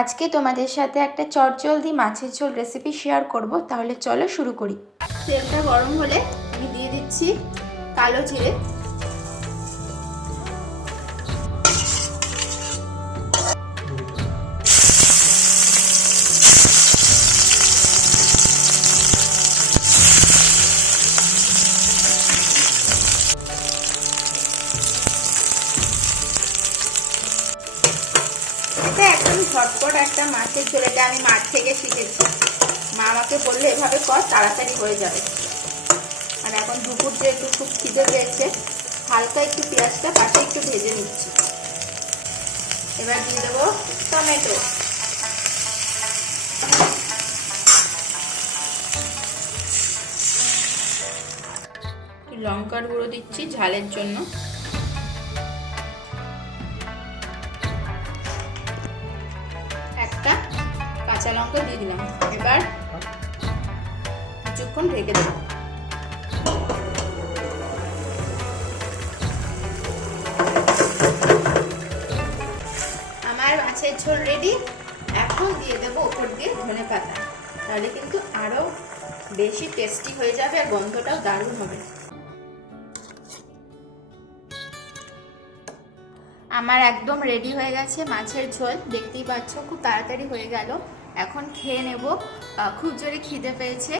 আজকে তোমাদের সাথে একটা চটজলদি মাছের ঝোল রেসিপি শেয়ার করব, তাহলে চলো শুরু করি। তেলটা গরম হলে আমি দিয়ে দিচ্ছি কালো জিরে। এটা একদম ঝটপট একটা মাছের ঝোল এটা আমি মাঠ থেকে শিখেছি। মা আমাকে বললে এভাবে কর, তাড়াতাড়ি হয়ে যাবে। আর এখন দুপুর যেহেতু খুব খিদে পেয়েছে, হালকা একটু পেঁয়াজটা পাশে একটু ভেজে নিচ্ছি। এবার দিয়ে দেবো টমেটো। লঙ্কার গুঁড়ো দিচ্ছি ঝালের জন্য। কাঁচা লঙ্কা দিয়ে দিলাম। এবার কিছুক্ষণ ঢেকে দেবো। আমার মাছের ঝোল রেডি এখন দিয়ে দেবো ওপর দিয়ে ধনে পাতা। তাহলে কিন্তু আরও বেশি টেস্টি হয়ে যাবে আর গন্ধটাও দারুণ হবে। আমার একদম রেডি হয়ে গেছে মাছের ঝোল। দেখতেই পাচ্ছ, খুব তাড়াতাড়ি হয়ে গেল। এখন খেয়ে নেব। খুব জোরে খিদে পেয়েছে।